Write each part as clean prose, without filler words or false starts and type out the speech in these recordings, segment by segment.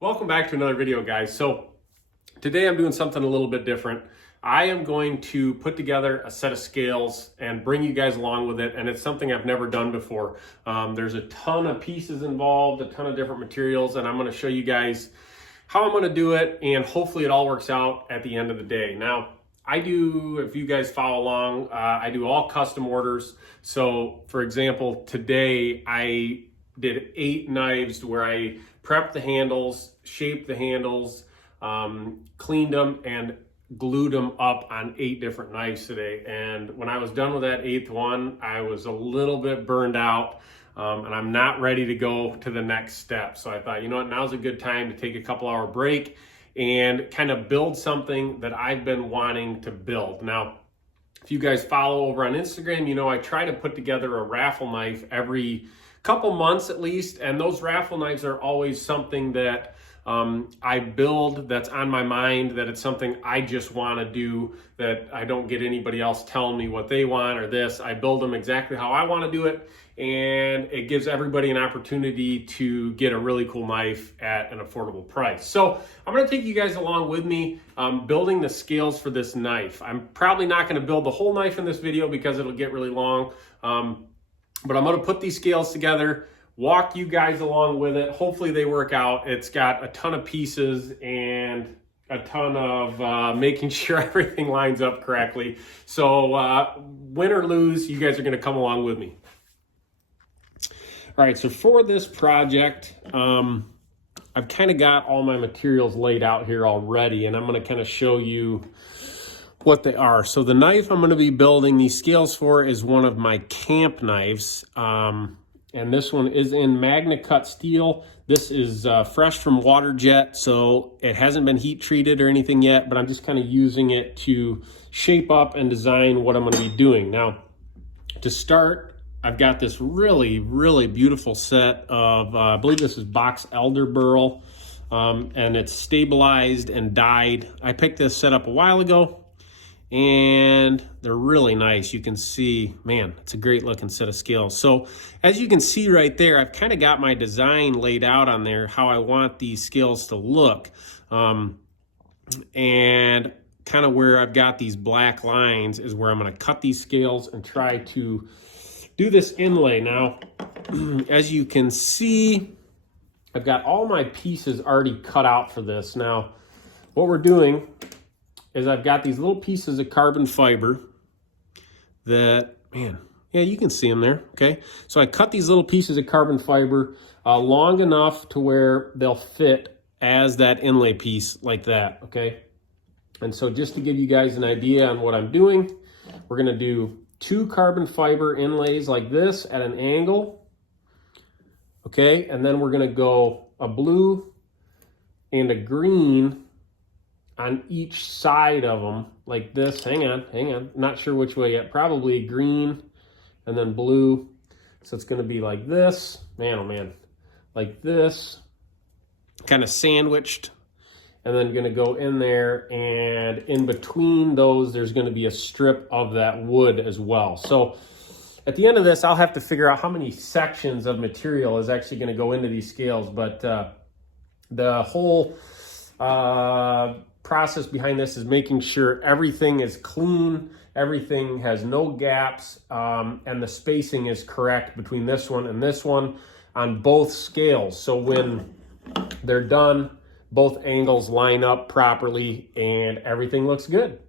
Welcome back to another video, guys. So today I'm doing something a little bit different. I am going to put together a set of scales and bring you guys along with it, and it's something I've never done before. There's a ton of pieces involved, a ton of different materials, and I'm going to show you guys how I'm going to do it, and hopefully it all works out at the end of the day. Now, I do, if you guys follow along, I do all custom orders. So for example, today I did 8 knives where I prepped the handles, shaped the handles, cleaned them, and glued them up on 8 different knives today. And when I was done with that 8th one, I was a little bit burned out, and I'm not ready to go to the next step. So I thought, you know what, now's a good time to take a couple-hour break and kind of build something that I've been wanting to build. Now, if you guys follow over on Instagram, you know I try to put together a raffle knife every couple months at least, and those raffle knives are always something that I build, that's on my mind, that it's something I just want to do, that I don't get anybody else telling me what they want or this. I build them exactly how I want to do it, and it gives everybody an opportunity to get a really cool knife at an affordable price. So I'm going to take you guys along with me building the scales for this knife. I'm probably not going to build the whole knife in this video because it'll get really long, but I'm going to put these scales together, walk you guys along with it. Hopefully they work out. It's got a ton of pieces and a ton of making sure everything lines up correctly. So win or lose, you guys are going to come along with me. All right, so for this project, I've kind of got all my materials laid out here already, and I'm going to kind of show you what they are. So the knife I'm going to be building these scales for is one of my camp knives. And this one is in Magna Cut steel. This is fresh from water jet, so it hasn't been heat treated or anything yet, but I'm just kind of using it to shape up and design what I'm going to be doing. Now, to start, I've got this really, really beautiful set of, I believe this is Box Elder Burl, and it's stabilized and dyed. I picked this set up a while ago, and they're really nice. You can see, man, it's a great looking set of scales. So as you can see right there, I've kind of got my design laid out on there, how I want these scales to look. And kind of where I've got these black lines is where I'm going to cut these scales and try to do this inlay. Now, as you can see, I've got all my pieces already cut out for this. Now, what we're doing is I've got these little pieces of carbon fiber that, man, yeah, you can see them there, okay? So I cut these little pieces of carbon fiber long enough to where they'll fit as that inlay piece like that, okay? And so just to give you guys an idea on what I'm doing, we're gonna do 2 carbon fiber inlays like this at an angle, okay? And then we're gonna go a blue and a green on each side of them like this. Hang on, not sure which way yet. Probably green and then blue. So it's going to be like this, man, oh man, like this, kind of sandwiched, and then going to go in there, and in between those there's going to be a strip of that wood as well. So at the end of this, I'll have to figure out how many sections of material is actually going to go into these scales, but the whole process behind this is making sure everything is clean, everything has no gaps, and the spacing is correct between this one and this one on both scales. So when they're done, both angles line up properly and everything looks good.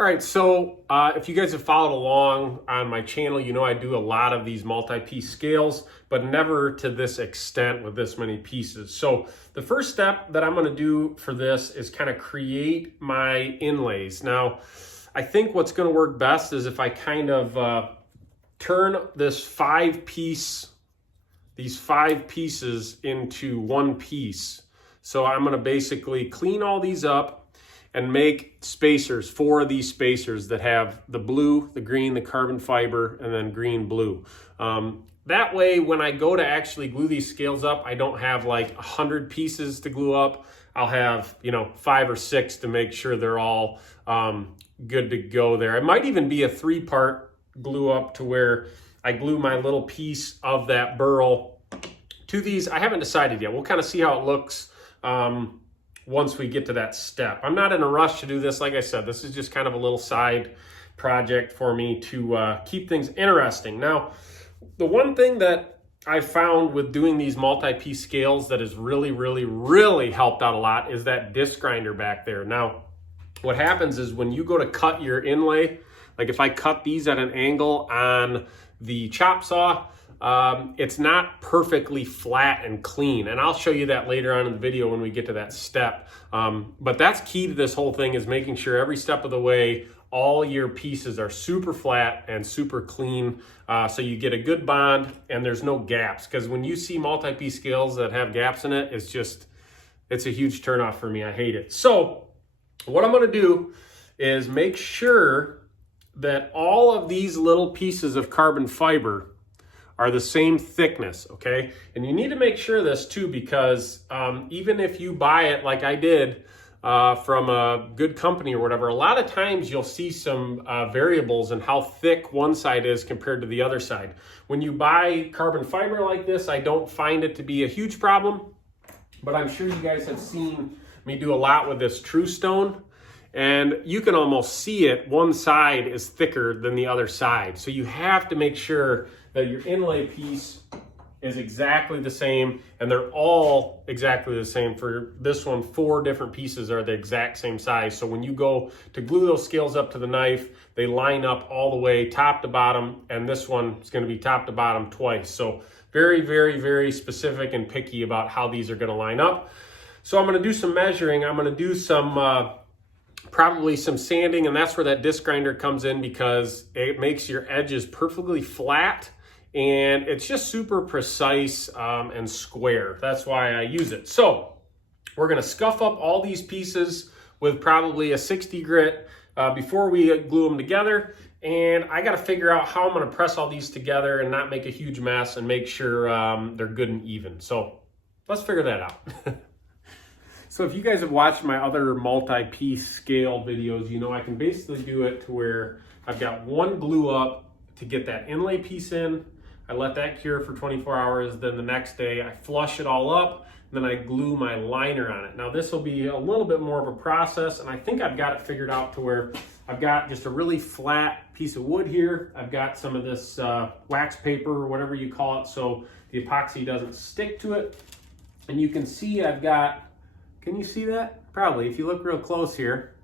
All right, so if you guys have followed along on my channel, you know I do a lot of these multi-piece scales, but never to this extent with this many pieces. So the first step that I'm gonna do for this is kind of create my inlays. Now, I think what's gonna work best is if I kind of turn these 5 pieces into one piece. So I'm gonna basically clean all these up and make spacers, 4 of these spacers that have the blue, the green, the carbon fiber, and then green, blue. That way, when I go to actually glue these scales up, I don't have like 100 pieces to glue up. I'll have, 5 or 6 to make sure they're all good to go there. It might even be a 3-part glue up to where I glue my little piece of that burl to these. I haven't decided yet. We'll kind of see how it looks once we get to that step. I'm not in a rush to do this. Like I said, this is just kind of a little side project for me to keep things interesting. Now, the one thing that I found with doing these multi-piece scales that has really helped out a lot is that disc grinder back there. Now, what happens is when you go to cut your inlay, like if I cut these at an angle on the chop saw, it's not perfectly flat and clean. And I'll show you that later on in the video when we get to that step. But that's key to this whole thing, is making sure every step of the way, all your pieces are super flat and super clean, so you get a good bond and there's no gaps. Because when you see multi-piece scales that have gaps in it, it's a huge turnoff for me. I hate it. So what I'm gonna do is make sure that all of these little pieces of carbon fiber are the same thickness, okay? And you need to make sure of this too, because even if you buy it like I did from a good company or whatever, a lot of times you'll see some variables in how thick one side is compared to the other side. When you buy carbon fiber like this, I don't find it to be a huge problem, but I'm sure you guys have seen me do a lot with this True Stone, and you can almost see it. One side is thicker than the other side. So you have to make sure that your inlay piece is exactly the same, and they're all exactly the same. For this one, 4 different pieces are the exact same size. So when you go to glue those scales up to the knife, they line up all the way top to bottom, and this one is going to be top to bottom twice. So very specific and picky about how these are going to line up. So I'm going to do some measuring. I'm going to do some probably some sanding, and that's where that disc grinder comes in, because it makes your edges perfectly flat and it's just super precise and square. That's why I use it. So we're going to scuff up all these pieces with probably a 60 grit before we glue them together. And I got to figure out how I'm going to press all these together and not make a huge mess and make sure they're good and even. So let's figure that out. So if you guys have watched my other multi-piece scale videos, you know I can basically do it to where I've got one glue up to get that inlay piece in. I let that cure for 24 hours. Then the next day I flush it all up. Then I glue my liner on it. Now this will be a little bit more of a process, and I think I've got it figured out to where I've got just a really flat piece of wood here. I've got some of this wax paper or whatever you call it, so the epoxy doesn't stick to it. And you can see I've got, can you see that? Probably, if you look real close here.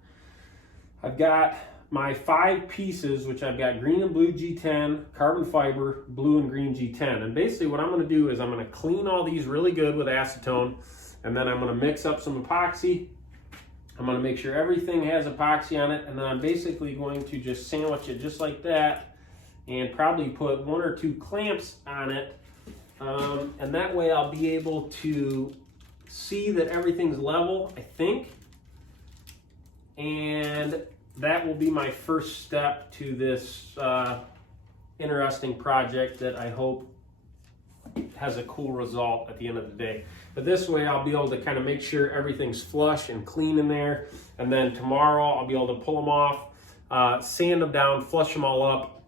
I've got my 5 pieces, which I've got green and blue G10, carbon fiber, blue and green G10. And basically what I'm gonna do is I'm gonna clean all these really good with acetone, and then I'm gonna mix up some epoxy. I'm gonna make sure everything has epoxy on it, and then I'm basically going to just sandwich it just like that, and probably put 1 or 2 clamps on it. And that way I'll be able to see that everything's level, I think. And that will be my first step to this interesting project that I hope has a cool result at the end of the day. But this way I'll be able to kind of make sure everything's flush and clean in there. And then tomorrow I'll be able to pull them off, sand them down, flush them all up,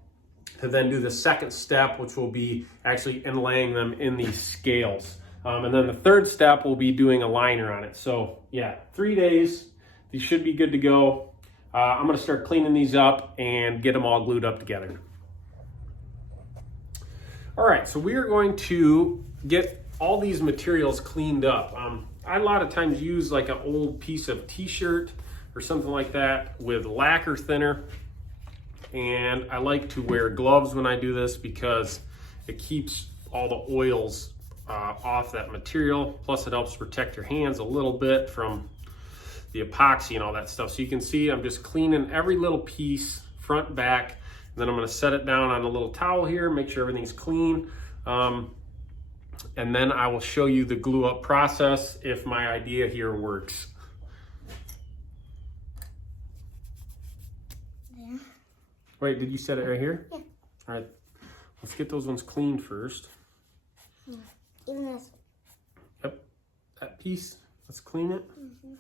to then do the second step, which will be actually inlaying them in these scales. And then the third step will be doing a liner on it. So yeah, 3 days, these should be good to go. I'm gonna start cleaning these up and get them all glued up together. All right, so we are going to get all these materials cleaned up. I a lot of times use like an old piece of t-shirt or something like that with lacquer thinner. And I like to wear gloves when I do this because it keeps all the oils off that material. Plus it helps protect your hands a little bit from the epoxy and all that stuff. So you can see I'm just cleaning every little piece, front, back, and then I'm gonna set it down on a little towel here, make sure everything's clean. And then I will show you the glue up process if my idea here works. Yeah. Wait, did you set it right here? Yeah. All right, let's get those ones cleaned first. Yeah. Even this. Yep, that piece, let's clean it. Mm-hmm.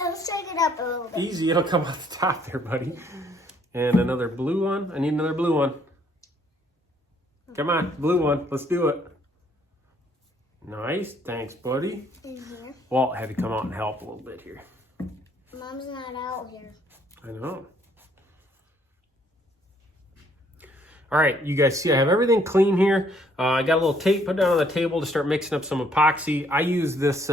I'll shake it up a little bit. Easy, it'll come off the top there, buddy. And another blue one. I need another blue one. Come on, blue one. Let's do it. Nice. Thanks, buddy. In here. Walt had to come out and help a little bit here. Mom's not out here. I know. All right, you guys see I have everything clean here. I got a little tape put down on the table to start mixing up some epoxy. I use this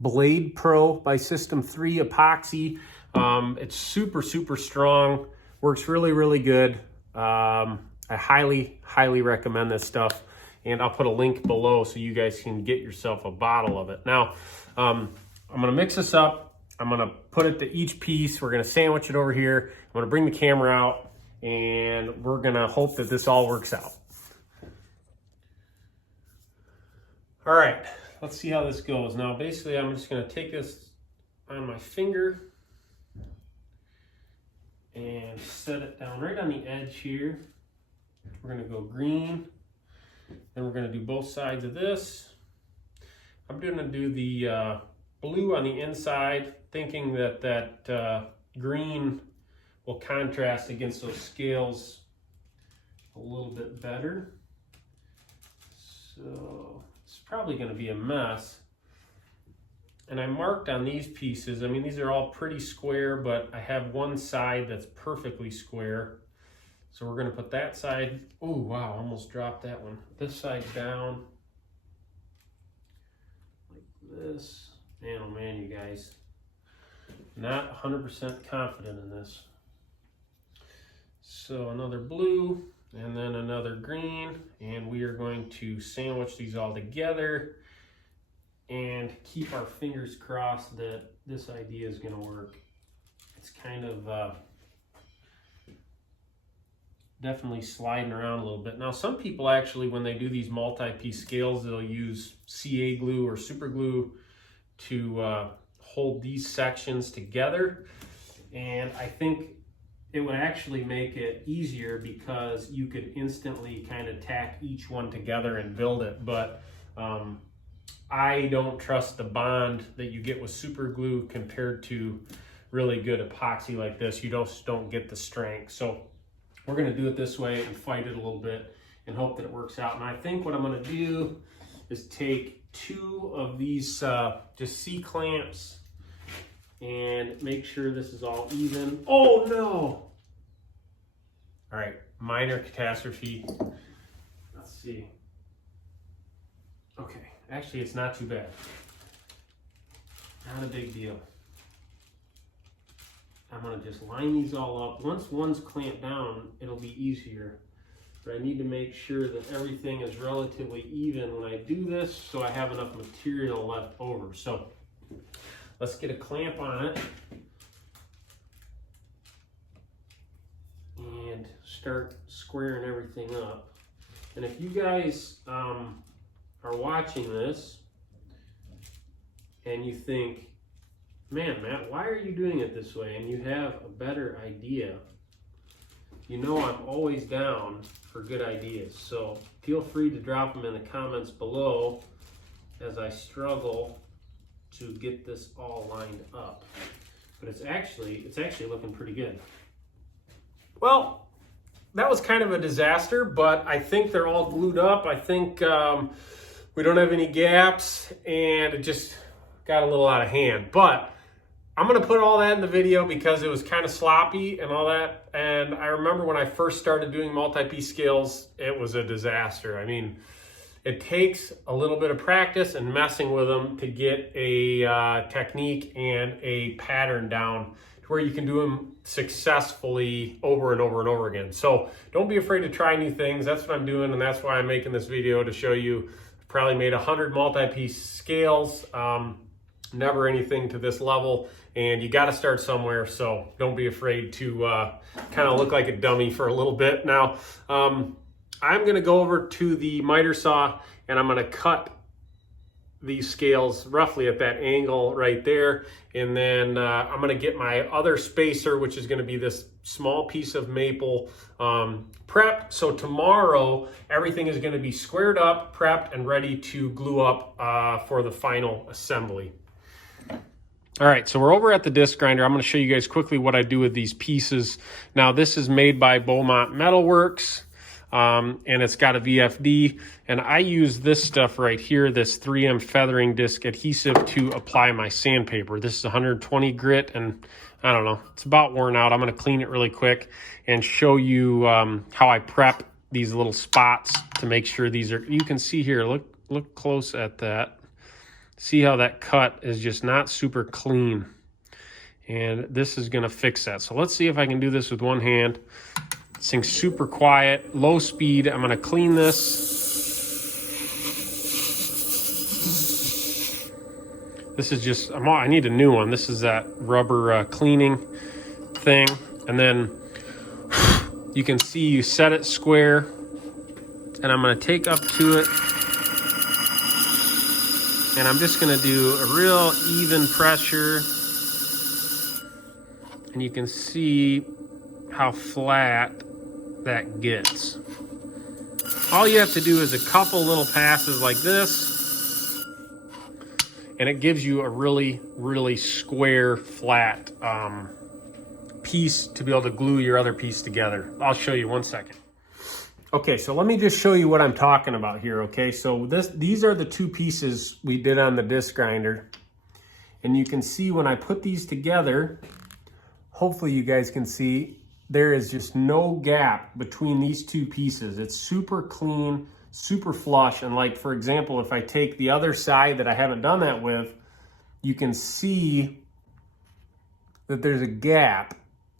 Blade Pro by System 3 epoxy. It's super, super strong. Works really, really good. I highly, highly recommend this stuff. And I'll put a link below so you guys can get yourself a bottle of it. Now, I'm gonna mix this up. I'm gonna put it to each piece. We're gonna sandwich it over here. I'm gonna bring the camera out and we're gonna hope that this all works out. All right, let's see how this goes. Now, basically, I'm just gonna take this on my finger and set it down right on the edge here. We're gonna go green. Then we're gonna do both sides of this. I'm gonna do the blue on the inside, thinking that green will contrast against those scales a little bit better. So it's probably gonna be a mess. And I marked on these pieces, I mean, these are all pretty square, but I have one side that's perfectly square. So we're gonna put that side, oh wow, almost dropped that one. This side down, like this. Man, oh man, you guys. Not 100% confident in this. So another blue, and then another green, and we are going to sandwich these all together and keep our fingers crossed that this idea is gonna work. It's kind of, definitely sliding around a little bit. Now, some people actually, when they do these multi-piece scales, they'll use CA glue or super glue to hold these sections together. And I think it would actually make it easier because you could instantly kind of tack each one together and build it. But I don't trust the bond that you get with super glue compared to really good epoxy like this. You just don't get the strength. So we're gonna do it this way and fight it a little bit and hope that it works out. And I think what I'm gonna do is take 2 of these just C-clamps and make sure this is all even. Oh no! All right, minor catastrophe. Let's see. Okay, actually it's not too bad. Not a big deal. I'm gonna just line these all up. Once one's clamped down, it'll be easier. But I need to make sure that everything is relatively even when I do this so I have enough material left over. So let's get a clamp on it and start squaring everything up. And if you guys are watching this and you think, man, Matt, why are you doing it this way? And you have a better idea. You know I'm always down for good ideas. So feel free to drop them in the comments below as I struggle to get this all lined up. But it's actually looking pretty good. Well, that was kind of a disaster, but I think they're all glued up. I think we don't have any gaps, and it just got a little out of hand. But I'm gonna put all that in the video because it was kind of sloppy and all that. And I remember when I first started doing multi-piece scales, it was a disaster. I mean, it takes a little bit of practice and messing with them to get a technique and a pattern down to where you can do them successfully over and over and over again. So don't be afraid to try new things. That's what I'm doing, and that's why I'm making this video, to show you. I've probably made 100 multi-piece scales. Never anything to this level, and you got to start somewhere, so don't be afraid to kind of look like a dummy for a little bit. Now, I'm going to go over to the miter saw, and I'm going to cut these scales roughly at that angle right there, and then I'm going to get my other spacer, which is going to be this small piece of maple, prepped. So tomorrow, everything is going to be squared up, prepped, and ready to glue up for the final assembly. All right, so we're over at the disc grinder. I'm going to show you guys quickly what I do with these pieces. Now, this is made by Beaumont Metalworks, and it's got a VFD. And I use this stuff right here, this 3M feathering disc adhesive, to apply my sandpaper. This is 120 grit, and I don't know, it's about worn out. I'm going to clean it really quick and show you how I prep these little spots to make sure these are, you can see here, look close at that. See how that cut is just not super clean. And this is gonna fix that. So let's see if I can do this with one hand. This thing's super quiet, low speed. I'm gonna clean this. This is just, I need a new one. This is that rubber cleaning thing. And then you can see you set it square. And I'm gonna take up to it. And I'm just gonna do a real even pressure. And you can see how flat that gets. All you have to do is a couple little passes like this, and it gives you a really, really square, flat piece to be able to glue your other piece together. I'll show you 1 second. Okay, so let me just show you what I'm talking about here, okay? So these are the two pieces we did on the disc grinder. And you can see when I put these together, hopefully you guys can see, there is just no gap between these two pieces. It's super clean, super flush. And like, for example, if I take the other side that I haven't done that with, you can see that there's a gap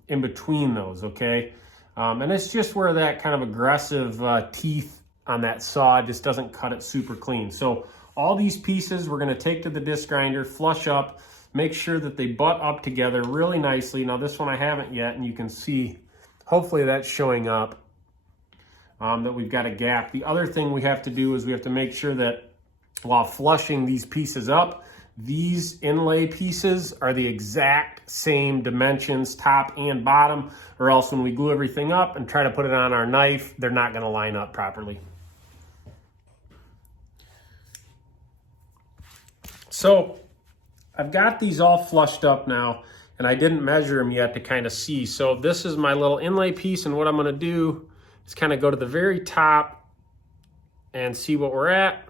in between those, okay? And it's just where that kind of aggressive teeth on that saw just doesn't cut it super clean. So all these pieces we're gonna take to the disc grinder, flush up, make sure that they butt up together really nicely. Now this one I haven't yet, and you can see, hopefully that's showing up, that we've got a gap. The other thing we have to do is we have to make sure that while flushing these pieces up, these inlay pieces are the exact same dimensions, top and bottom, or else when we glue everything up and try to put it on our knife, they're not gonna line up properly. So I've got these all flushed up now, and I didn't measure them yet to kind of see. So this is my little inlay piece, and what I'm gonna do is kind of go to the very top and see what we're at.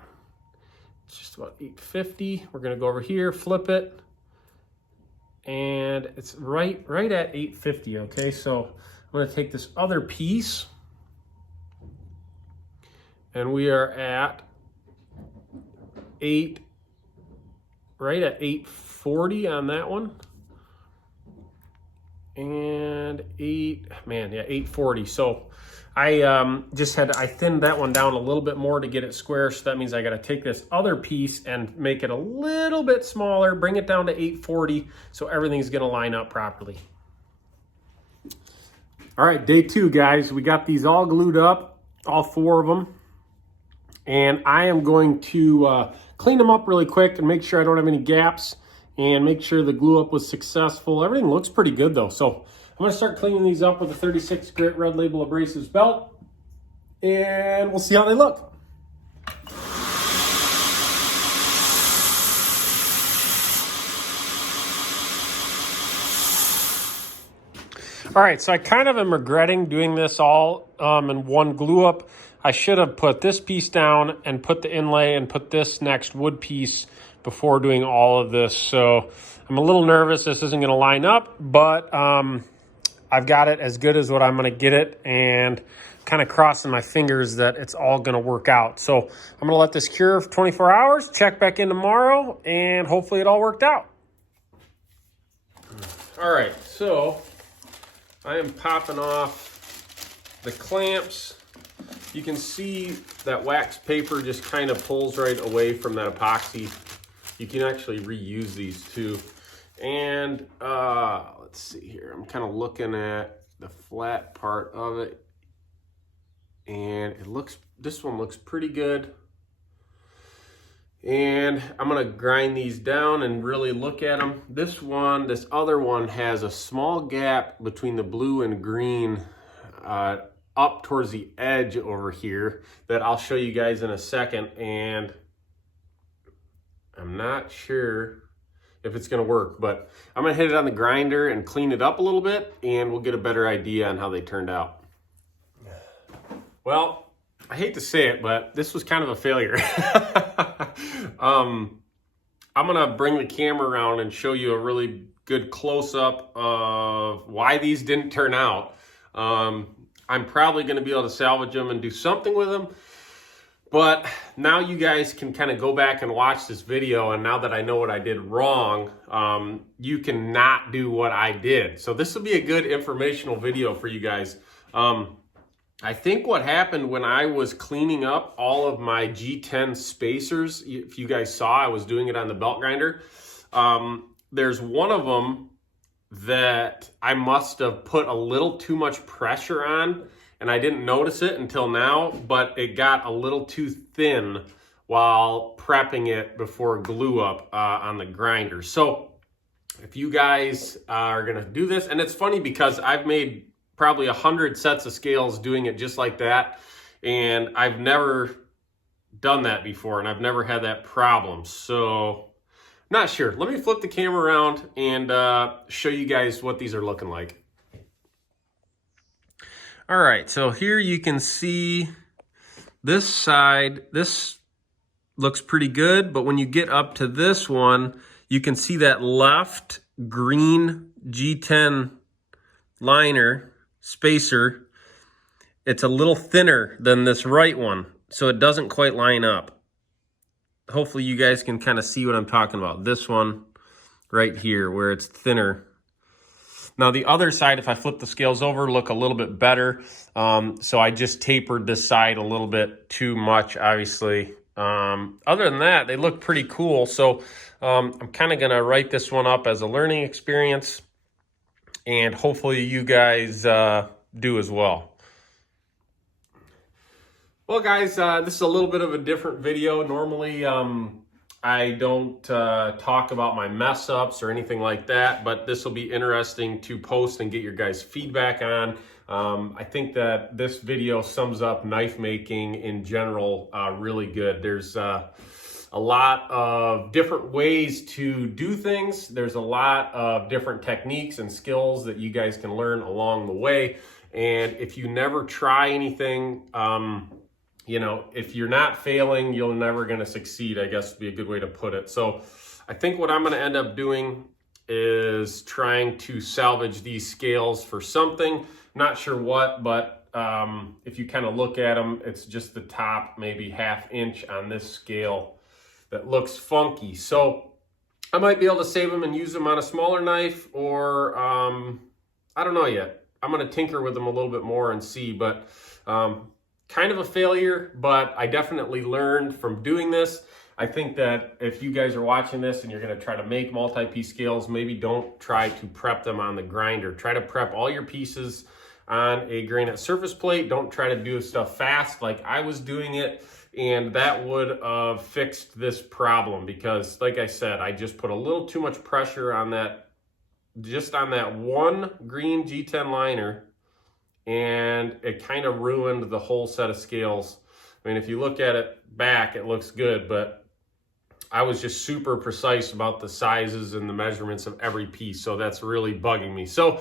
It's just about 850. We're gonna go over here, flip it, and it's right at 850, okay? So I'm gonna take this other piece, and we are at right at 840 on that one. And 840. So I I thinned that one down a little bit more to get it square. So that means I got to take this other piece and make it a little bit smaller, bring it down to 840 so everything's going to line up properly. All right, day 2, guys. We got these all glued up, all 4 of them. And I am going to clean them up really quick and make sure I don't have any gaps and make sure the glue up was successful. Everything looks pretty good though. So I'm gonna start cleaning these up with a 36 grit Red Label abrasives belt, and we'll see how they look. All right, so I kind of am regretting doing this all in one glue up. I should have put this piece down and put the inlay and put this next wood piece before doing all of this. So I'm a little nervous this isn't gonna line up, but I've got it as good as what I'm gonna get it, and kind of crossing my fingers that it's all gonna work out. So I'm gonna let this cure for 24 hours, check back in tomorrow, and hopefully it all worked out. All right, so I am popping off the clamps. You can see that wax paper just kind of pulls right away from that epoxy. You can actually reuse these too. And let's see here. I'm kind of looking at the flat part of it, and this one looks pretty good. And I'm gonna grind these down and really look at them. This other one has a small gap between the blue and green up towards the edge over here that I'll show you guys in a second. And I'm not sure if it's gonna work. But I'm gonna hit it on the grinder and clean it up a little bit, and we'll get a better idea on how they turned out. Well, I hate to say it, but this was kind of a failure. I'm gonna bring the camera around and show you a really good close-up of why these didn't turn out. I'm probably gonna be able to salvage them and do something with them, but now you guys can kind of go back and watch this video, and now that I know what I did wrong, you can not do what I did. So this will be a good informational video for you guys. I think what happened when I was cleaning up all of my G10 spacers, if you guys saw, I was doing it on the belt grinder. There's one of them that I must have put a little too much pressure on, and I didn't notice it until now, but it got a little too thin while prepping it before glue up on the grinder. So if you guys are gonna do this, and it's funny because I've made probably 100 sets of scales doing it just like that, and I've never done that before, and I've never had that problem. So not sure. Let me flip the camera around and show you guys what these are looking like. All right, so here you can see this side. This looks pretty good, but when you get up to this one, you can see that left green G10 liner spacer. It's a little thinner than this right one, so it doesn't quite line up. Hopefully you guys can kind of see what I'm talking about. This one right here where it's thinner. Now the other side, if I flip the scales over, look a little bit better. So I just tapered this side a little bit too much, obviously. Other than that, they look pretty cool. So I'm kind of gonna write this one up as a learning experience, and hopefully you guys do as well. Well guys, this is a little bit of a different video. Normally I don't talk about my mess ups or anything like that, but this will be interesting to post and get your guys' feedback on. I think that this video sums up knife making in general really good. There's a lot of different ways to do things. There's a lot of different techniques and skills that you guys can learn along the way. And if you never try anything, you know, if you're not failing, you're never going to succeed, I guess would be a good way to put it. So I think what I'm going to end up doing is trying to salvage these scales for something. Not sure what, but if you kind of look at them, it's just the top, maybe ½ inch on this scale that looks funky. So I might be able to save them and use them on a smaller knife, or I don't know yet. I'm going to tinker with them a little bit more and see, but kind of a failure, but I definitely learned from doing this. I think that if you guys are watching this and you're going to try to make multi-piece scales, maybe don't try to prep them on the grinder. Try to prep all your pieces on a granite surface plate. Don't try to do stuff fast like I was doing it, and that would have fixed this problem, because like I said, I just put a little too much pressure on that, just on that one green G10 liner, and it kind of ruined the whole set of scales. I mean, if you look at it back, it looks good, but I was just super precise about the sizes and the measurements of every piece, so that's really bugging me. So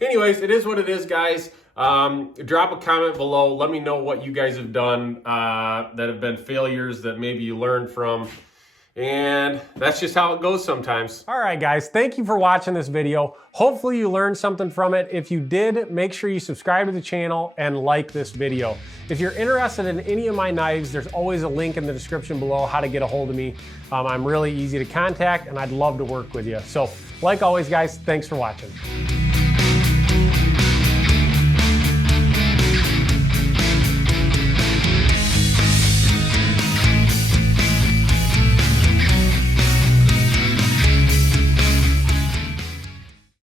anyways, it is what it is, guys. Drop a comment below. Let me know what you guys have done that have been failures that maybe you learned from. And that's just how it goes sometimes. All right, guys, thank you for watching this video. Hopefully you learned something from it. If you did, make sure you subscribe to the channel and like this video. If you're interested in any of my knives, there's always a link in the description below how to get a hold of me. I'm really easy to contact, and I'd love to work with you. So like always, guys, thanks for watching.